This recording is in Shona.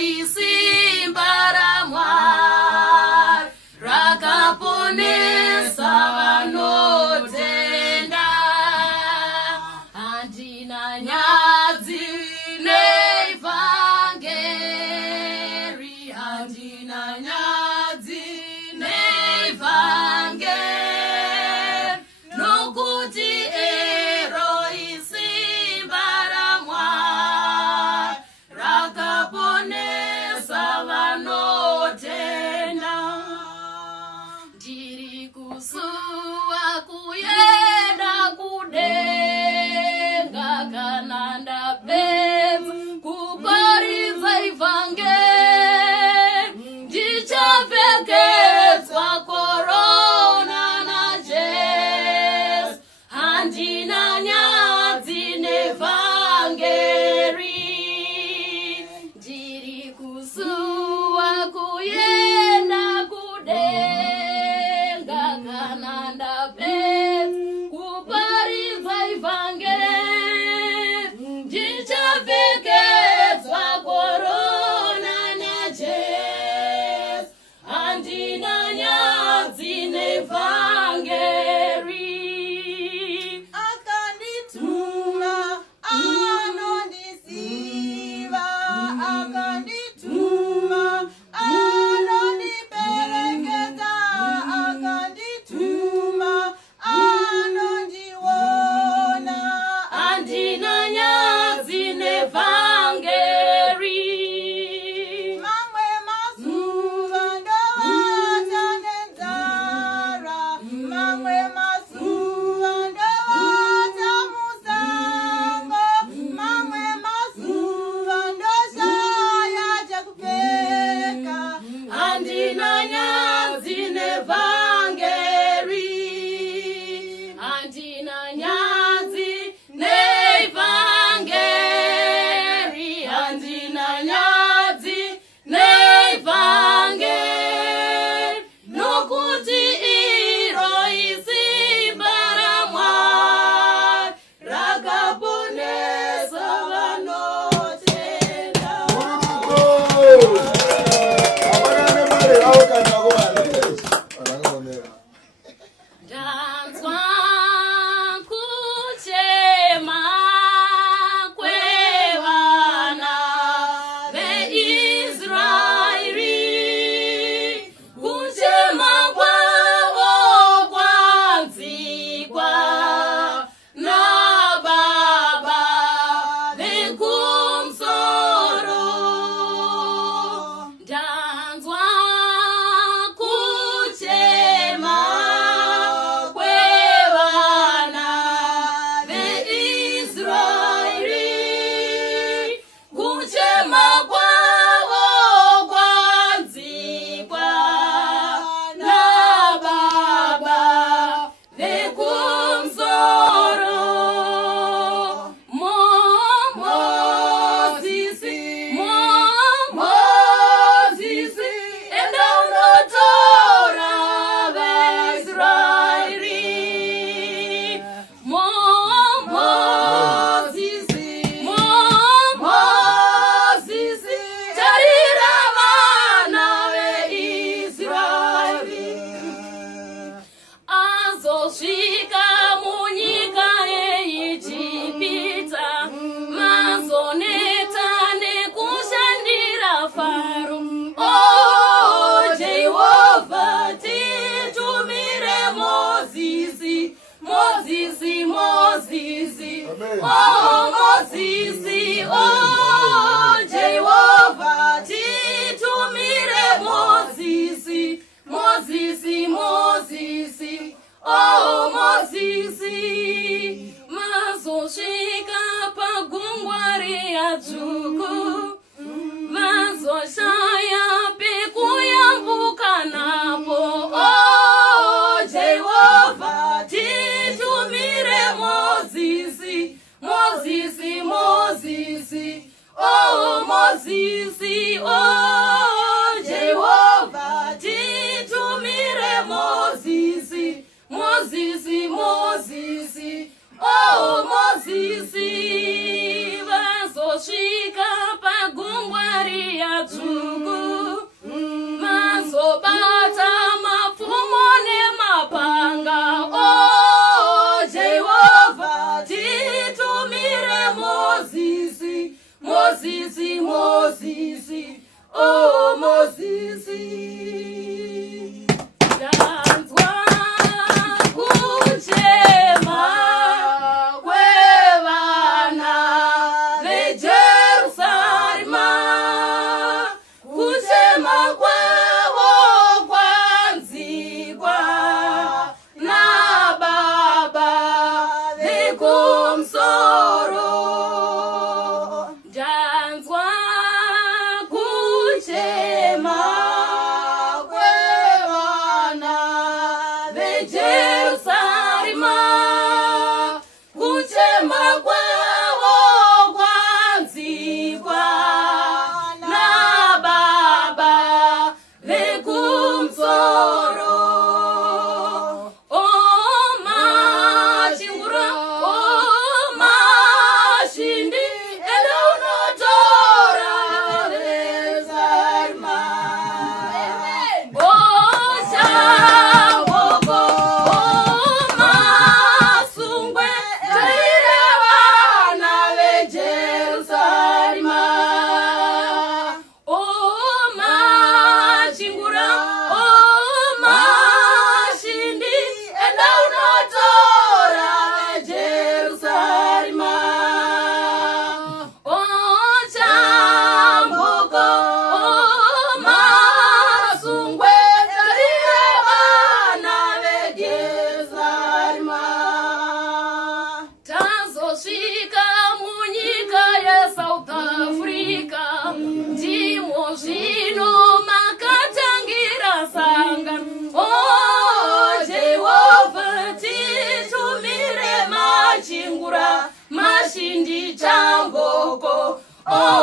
isimba ra Mwari rakaponesa vanotenda. Handina nyadzi nevhangeri, handina nyadzi nevhangeri, nokuti ero isimba ra Mwari rakaponesa vanotenda. Ndiri kusuwa kuyenda kudenga kana ndapedza kuparidza ivhangeri, ndichapfekedzwa korona naJesu. Handina nyadzi nevhangeri, ndiri kusuwa kuyenda kudenga kana ndapedza kuparidza ivhangeri, ndichapfekedzwa korona naJesu. Handina nyadzi nevhangeri. Akandituma anondisiva, akandituma anondiperekeza, akandituma anondiona. Handina nyadzi nevhangeri. Mamwe mazuva ndovata nenzara, mamwe mazuva ndovata musango, mamwe mazuva ndoshaya chekupfeka. Handina nyadzi nevhangeri. Handina nyadzi nevhangeri. Handina nyadzi nevhangeri, nokuti iro isimba ra Mwari rakaponesa vanotenda. Ndanzwa kuchema kwevana veIsraeri, kuchema kwavo kwanzikwa naBaba vekumsoro. Ndanzwa kuchema kwevana veIsraeri, kuchema kwavo kwanzikwa naBaba vekumsoro. Mozisi, enda unotora veIsraeri. Mozisi, tarira vana veIsraeri. Azosvika munyika yeIjipita, mazoneta nekushandira Faro. Oh, Jehovha, titumire Mozisi, Mozisi, Mozisi. Oh, Mozisi, oh, Jehovha, titumire Mozisi, Mozisi, Mozisi. Oh, Mozisi, mazosvika pagungwa reAdzvuku, vazoshaya pekuyambuka napo. Oh, Jehovha, titumire Mozisi, Mozisi, Mozisi. Oh, Mozisi, oh, Jehovha, titumire Mozisi, Mozisi, Mozisi. Oh, Mozisi, vazosvika pagungwa reAdzvuku. Mozisi, Mozisi, oh Mozisi. Yanzwa kuchema kwevana veJerusalema, kuchema kwavo kwanzikwa na Baba vekumsoro. Yanzwa kuchema kwevana veJerusalema, kuchema kwavo kwanzikwa na Baba vekumsoro. Oh machingura, oh mashindi, ele unotora vezarma. Oh shaboko, oh masungwe, jaire vana veJerusalema. Oh machingura, oh mashindi, ele unotora veJerusalema. Oh chamboko, oh masungwe, jaire vana veJerusalema. Tazosvika munyika yeSouth Africa, ndimo zvino makatangira sangano. Oh Jehovha, titumire machingura, mashindi chamboko. Oh